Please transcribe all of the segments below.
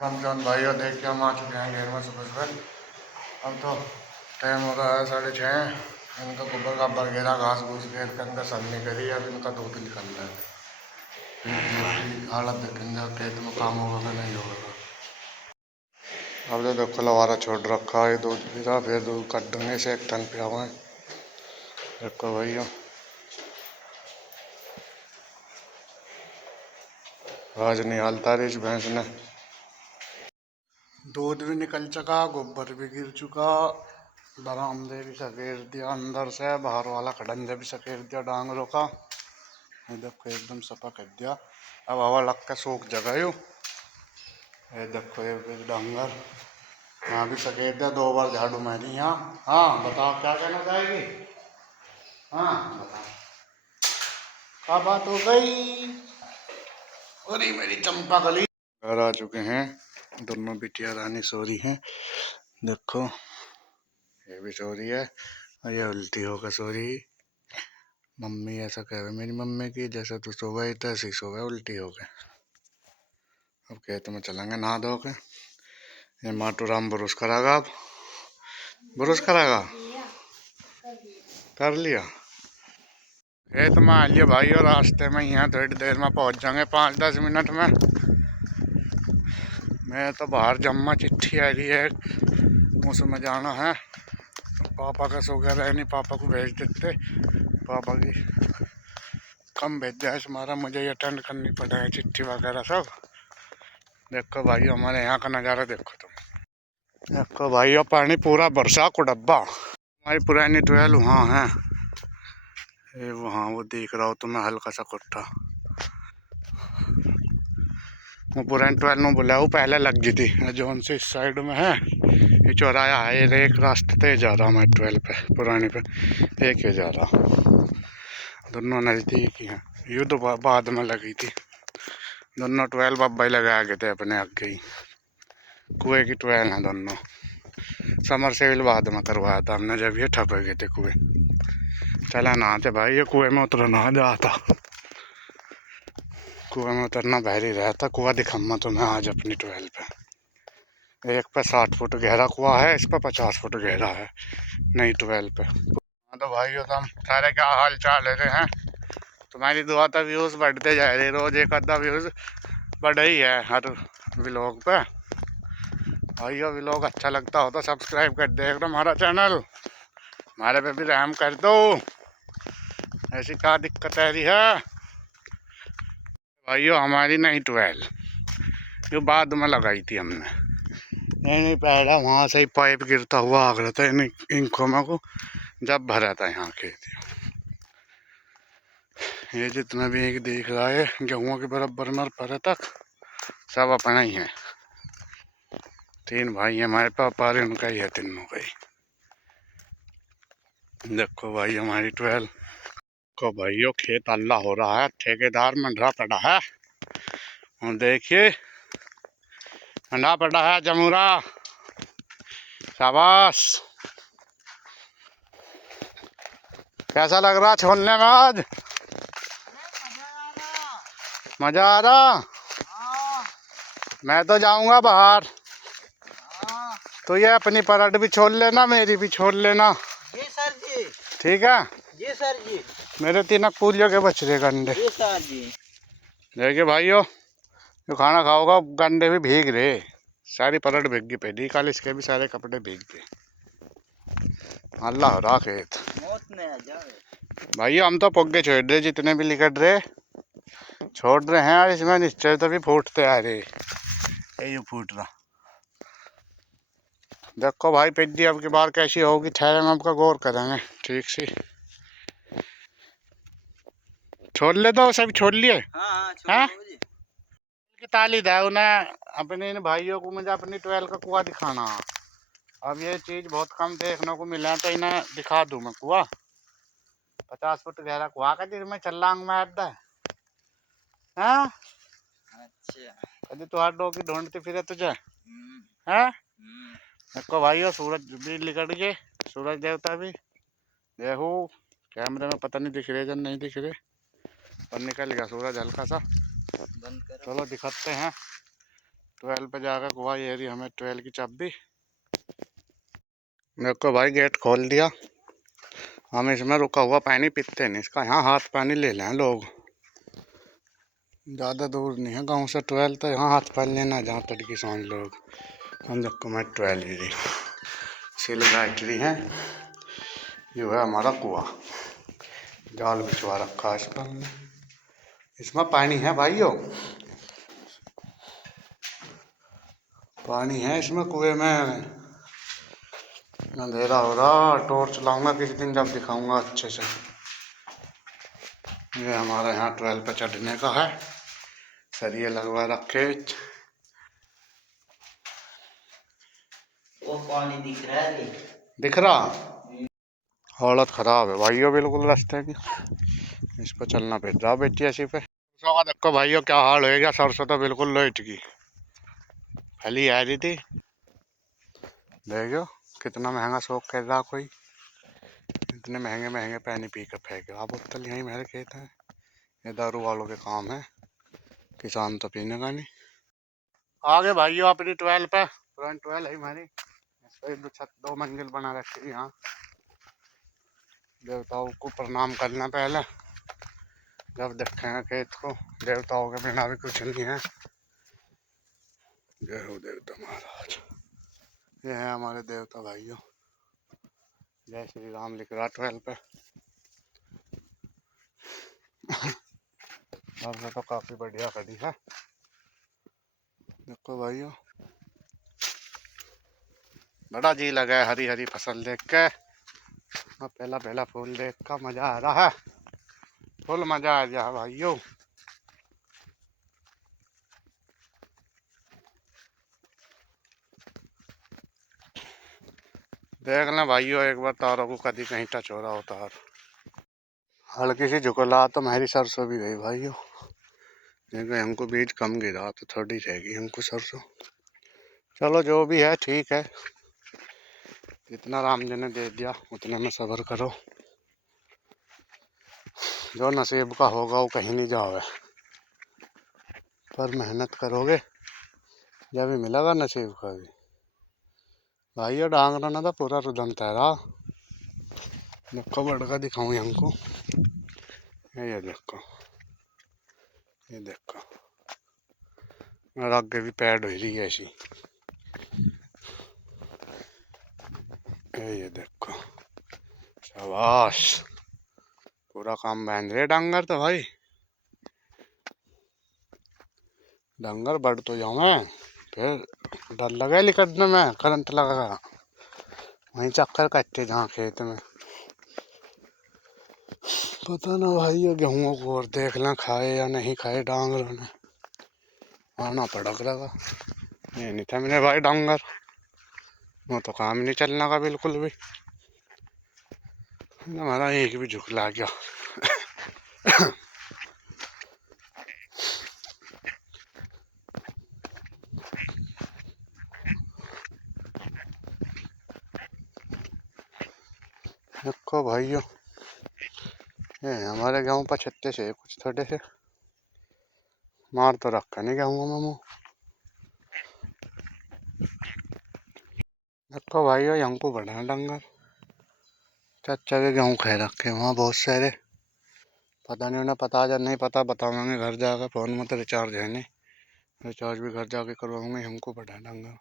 रमजान भाइयों देख के हम आ चुके हैं घेर में सुबह सुबह। अब तो टाइम हो रहा है 6:30। इनका गोबर का बरगेरा घास घूस घेर के अंदर सलनी करी। अब इनका दूध निकल रहा है। फिर हालत देखेंगे खेत में काम होगा कि नहीं होगा। अब तो देखो लवारा छोड़ रखा है, दूध पी रहा, फिर दूध कट देने से 1 टन पिया हुआ है। देखो भैया आज निकालता रही इस भैंस ने। दूध भी निकल चुका, गोबर भी गिर चुका, बरामदे भी सकेर दिया, अंदर से बाहर वाला खडंजे भी सकेर दिया डांगरों का। ये देखो एकदम सफा कर दिया। अब हवा लग के सूख जगह यू। ये देखो ये डांगर यहाँ भी सकेर दिया, 2 बार झाड़ू मारी यहाँ। हाँ बताओ क्या कहना चाहेगी। हाँ बताओ क्या बात हो गई। अरे मेरी चंपा कली घर आ चुके हैं। दोनों बिटिया रानी सो रही हैं। देखो ये भी सो रही है और ये उल्टी होकर सो रही। मम्मी ऐसा कह रही मेरी मम्मी की जैसे तू सो गई तैसे ही सो गए उल्टी हो गए। अब खेत में चलेंगे नहा धो के। ये माटू राम ब्रश करागा। अब ब्रश करागा कर लिया। खेत में आ लिया भाई और रास्ते में यहाँ थोड़ी देर में पहुँच जाएंगे 5-10 मिनट में। मैं तो बाहर जम्मा चिट्ठी आ रही है उसमें जाना है। पापा का सो गया रहे नहीं, पापा को भेज देते। पापा की कम भेज दिया तुम्हारा, मुझे ये अटेंड करनी पड़ेगी चिट्ठी वगैरह सब। देखो भाई हमारे यहाँ का नज़ारा देखो तुम। देखो भाई पानी पूरा बरसा को डब्बा। हमारी पुरानी ट्वेल वहाँ है, ये वहाँ वो देख रहा हो तुम्हें हल्का सा कुट्टा। वो पुरानी ट्वेल में बोला वो पहले लग गई थी जोन से इस साइड में है। ये चौराया है, ये एक रास्ते पे जा रहा मैं 12 पे पुरानी पे एक ही जा रहा। दोनों नज़दीक ही हैं। ये तो बाद में लगी थी। दोनों 12 बब्बा लगा गए थे अपने आगे ही। कुएं की 12 हैं दोनों। समर सेविल बाद में करवाया था हमने जब ये ठप गए थे कुएं। चला नहाते भाई, ये कुएं में उतरना जाता। कुएं में उतरना बहरी रहता। कुआ दिखम्मा तुम्हें आज अपनी 12 पे। एक पे 60 फुट गहरा कुआ है, इस पे 50 फुट गहरा है नई 12 पे। तो भाई तुम सारे क्या हाल चाल ले रहे हैं। तुम्हारी दुआ तो व्यूज़ बढ़ते जा रहे, रोज एक आधा व्यूज़ बढ़ ही है हर व्लॉग पे। भाइयों व्लॉग अच्छा लगता हो तो सब्सक्राइब कर दे एकदम हमारा चैनल। हमारे पे भी रहम कर दो। ऐसी क्या दिक्कत है रही है भाइयों। हमारी नहीं 12 जो बाद में लगाई थी हमने। नहीं पहला वहाँ से ही पाइप गिरता हुआ आ रहा था इन खोमा को जब भरा था यहाँ खेत। ये जितना भी एक देख रहा है गेहूँ के बराबर में पर तक सब अपना ही है। 3 भाई हमारे पापा उनका ही है, तीनों का ही। देखो भाई हमारी 12 को भाइयों खेत अल्लाह हो रहा है, ठेकेदार मंडरा पड़ा है। और देखिए मंडा पड़ा है जमूरा। शाबाश। कैसा लग रहा छोड़ने में आज। मजा आ रहा। मैं तो जाऊंगा बाहर। तो ये अपनी परट भी छोड़ लेना, मेरी भी छोड़ लेना। जी सर जी। ठीक है जी सर जी। मेरे 3 पूलियों के बच रहे गंडे। जी सर जी। देखिए भाइयों जो खाना खाओगा गंडे भी भीग रहे। सारी परट भीग गई पहली, कल इसके भी सारे कपड़े भीग गए। अल्लाह हो रहा खेत। मौत में आ जाए भाइयों हम तो पुग्गे छोड़ रहे, जितने भी लिकट रहे छोड़ रहे हैं। और इसमें निश्चय तभी फूटते आ रहे, यही फूट रहा। देखो भाई पिड्डी अब की बार कैसी होगी, ठहरे में आपका गौर करेंगे ठीक से। छोड़ ले तो सब छोड़ लिए। हाँ की ताली दे उन्हें अपने इन भाइयों को, मुझे अपनी 12 का कुआ दिखाना। अब ये चीज़ बहुत कम देखने को मिला तो इन्हें दिखा दूँ मैं कुआ। 50 फुट गहरा कुआ का दिन में चलांग मार दे। हाँ अच्छा। कभी तो हाथ डो की ढूंढती फिरे तुझे। हाँ देखो भाइयों सूरज भी निकल गए, सूरज देवता भी देखो कैमरे में पता नहीं दिख रहे जन नहीं दिख रहे, पर निकल गया सूरज हल्का सा। बंद करो। चलो दिखाते हैं ट्वेल्व पे जाकर कुआ ये रही हमें ट्वेल्व की चाबी। मेरे को भाई गेट खोल दिया। हम इसमें रुका हुआ पानी पीते नहीं, इसका यहाँ हाथ पानी ले लें लोग। ज़्यादा दूर नहीं है गांव से ट्वेल्व, तो यहाँ हाथ पानी लेना जहाँ तड़की सांझ लोग। हम देखो मैं ट्वेल्व ही रही सिल बैटरी है। ये है हमारा कुआ, जाल बिछवा रखा है इस पर हमने। इसमें पानी है भाइयों, पानी है इसमें कुएं में। अंधेरा हो रहा, टॉर्च लाऊंगा किसी दिन जब दिखाऊंगा अच्छे से। ये हमारा यहाँ ट्वेल्व पे चढ़ने का है, सरिये लगवा रखे। वो पानी दिख रहा है नहीं? दिख रहा, हालत खराब है भाइयों बिल्कुल रास्ते की। इस पर चलना फिर रहा बेटी ऐसी पे। सरसों का देखो भाइयों क्या हाल हो गया, सरसों तो बिल्कुल लेट गई, फली आ रही थी। देखो कितना महंगा शौक कर रहा कोई, इतने महंगे महंगे पानी पी कर फेंके। आप बोतल यहीं मेरे खेत हैं, ये दारू वालों के काम है, किसान तो पीने का नहीं। आगे भाइयों अपनी ट्वेल्व पे, पुरानी ट्वेल्व है हमारी, दो मंजिल बना रखी है। यहाँ देवताओं को प्रणाम करना पहले, जब देखेंगे खेत को। देवताओं के बिना भी कुछ नहीं है। जय हो देवता महाराज। ये है हमारे देवता भाइयों। जय श्री राम लिख रहा ट्वेल्व पे। हमने तो काफी बढ़िया खड़ी है देखो भाइयों, बड़ा जी लगा है हरी हरी फसल देख के। और पहला पहला फूल देख का मजा आ रहा है, फुल मजा आ गया भाइयों। देख लें भाइयों एक बार तारों को कभी कहीं टच हो रहा होता है। हल्की सी झुकला तो मेरी सरसों भी गई भाइयों, क्योंकि हमको बीज कम गिरा तो थोड़ी रहेगी हमको सरसों। चलो जो भी है ठीक है, जितना राम जी ने दे दिया उतने में सब्र करो। जो नसीब का होगा वो कहीं नहीं जाओगे, पर मेहनत करोगे जब भी मिलेगा नसीब का भी। भाइयों डांगरा ना तो पूरा रुदन तैरा। देखो बड़का दिखाऊं हमको, ये देखो, ये देखो और आगे भी पैड हो रही है ऐसी। ये देखो शाबाश, पूरा काम बांध रहे डांगर तो भाई। डांगर बढ़ तो जाऊं मैं, फिर डर लगा निकलने में, करंट लगा वहीं चक्कर काटते जहाँ खेत में। पता ना भाई गेहूँ को और देख लें खाए या नहीं खाए डांगरों ने, आना पड़क लगा। ये नहीं था मेरे भाई डांगर, वो तो काम नहीं चलने का बिल्कुल भी। हमारा एक भी झुकला गया। देखो भाइयों ये हमारे गाँव पर छत्ते से कुछ थोड़े से मार तो रखा नहीं गेहूँ में मुँह। देखो भाइयों यहाँ को बढ़ा डंगर, चाचा के गेहूँ खा रखे वहाँ बहुत सारे। पता नहीं उन्हें पता या नहीं पता, बतावांगे घर जाकर। फोन में तो रिचार्ज है नहीं, रिचार्ज भी घर जाके करवाऊंगे। हमको बढ़ा डंगर,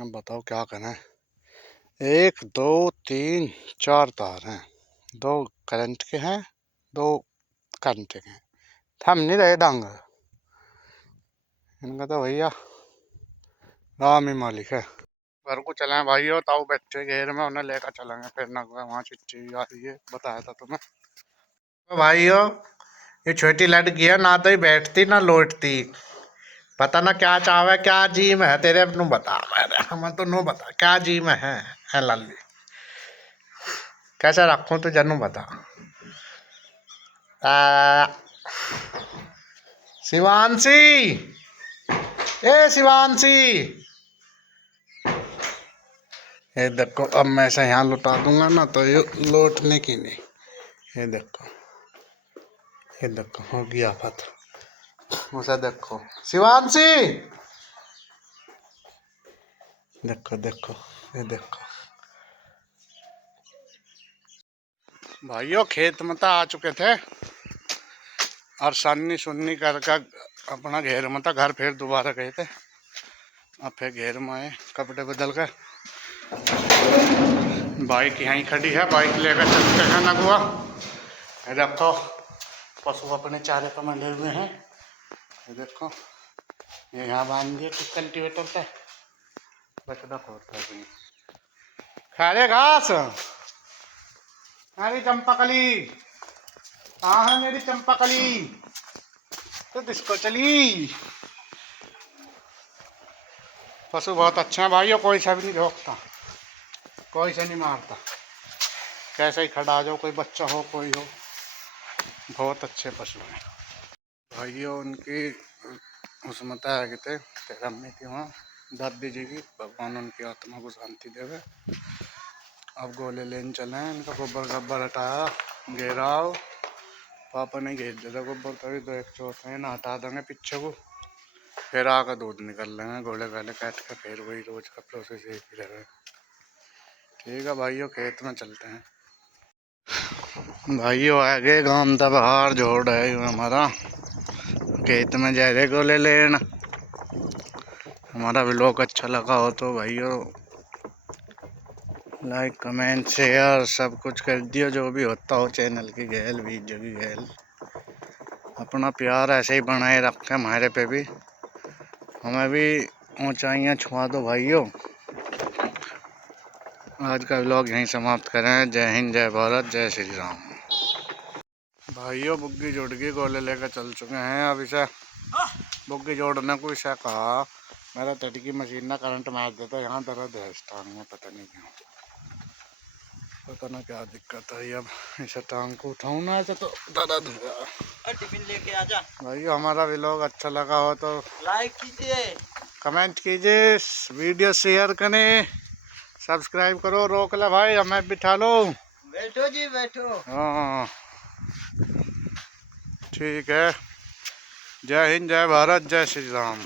अब बताओ क्या करना है। 1 2 3 4 तार हैं, 2 करंट के हैं, 2 करंट के हैं। थम नहीं रहे डांगर, इनका तो भैया राम ही मालिक है। घर को चले भाइयों, ताऊ बैठे घेर में, उन्हें लेकर चलेंगे फिर ना वहाँ चिट्ठी आ रही है, बताया था तुम्हें। तो भाइयों ये छोटी लड़की है ना, तो ही बैठती ना लौटती। पता ना क्या चावे, क्या जी में है तेरे, नु बता मेरे, हमें तो नो बता क्या जी में है लाली, कैसे रखूं तो जनू बता। शिवांशी, ए शिवांशी, ये देखो अब मैं ऐसे यहाँ लुटा दूंगा ना तो ये लौटने की नहीं। ये देखो, ये देखो हो गया पता। उसे देखो शिवांशी, देखो देखो ये देखो भाइयों, खेत में तो आ चुके थे और सन्नी सुन्नी करके अपना घेर में था। घर फिर दोबारा गए थे, अब फिर घेर में आए कपड़े बदल कर। बाइक यहीं खड़ी है, बाइक लेकर चलते हैं नगुआ। ये देखो पशु अपने चारे पर मंडे हुए हैं। ये देखो ये यहाँ बांध दिए कुछ कल्टीवेटर पे। बचना खोदता है खा रहे घास। अरे चंपाकली कहाँ है मेरी चंपाकली? तो डिस्को चली। पशु बहुत अच्छा है भाइयों, कोई सा भी नहीं रोकता, कोई से नहीं मारता। कैसे ही खड़ा आ जाओ, कोई बच्चा हो कोई हो, बहुत अच्छे पशु हैं भाइयों। उनकी उसमें आ गए थे तेरा अम्मी की वहाँ दादी जी की, भगवान उनकी आत्मा को शांति देवे। अब गोले लेने चले हैं, इनका गोबर गब्बर हटाया, घेराव पापा ने घेर दिया था गोबर, तभी तो एक चौथे ना हटा देंगे पीछे को, फिर आकर दूध निकल लेंगे गोले गाले काट कर, फिर वही रोज का प्रोसेस एक ही रहे। ठीक है भाइयों, खेत में चलते हैं भाइयों। आगे गांव था बाहर जोड़ है हमारा, खेत में जा रहे गोले लेन। हमारा व्लॉग अच्छा लगा हो तो भाइयों लाइक कमेंट शेयर सब कुछ कर दियो, जो भी होता हो चैनल की गैल वीडियो की गैल। अपना प्यार ऐसे ही बनाए रखें हमारे पे भी, हमें भी ऊंचाइयां छुआ दो भाइयों। आज का व्लॉग यहीं समाप्त करें। जय हिंद, जय भारत, जय श्री राम। भाइयों बुग्गी जोड़ के गोले लेकर चल चुके हैं। अब इसे बुग्गी जोड़ने को इसे कहा, मेरा टटकी मशीन ना करंट मार देता, यहाँ दर्द है इस टांग में, पता नहीं क्यों, पता ना क्या दिक्कत है। अब इसे टांग को उठाऊँ ना ऐसे तो दर्द हुआ। टिफिन लेके आजा। भाइयों हमारा व्लॉग अच्छा लगा हो तो लाइक कीजिए, कमेंट कीजिए, वीडियो शेयर करें, सब्सक्राइब करो। रोक ले भाई, हमें बिठा लो। बैठो जी बैठो। हाँ ठीक है। जय हिंद, जय भारत, जय श्री राम।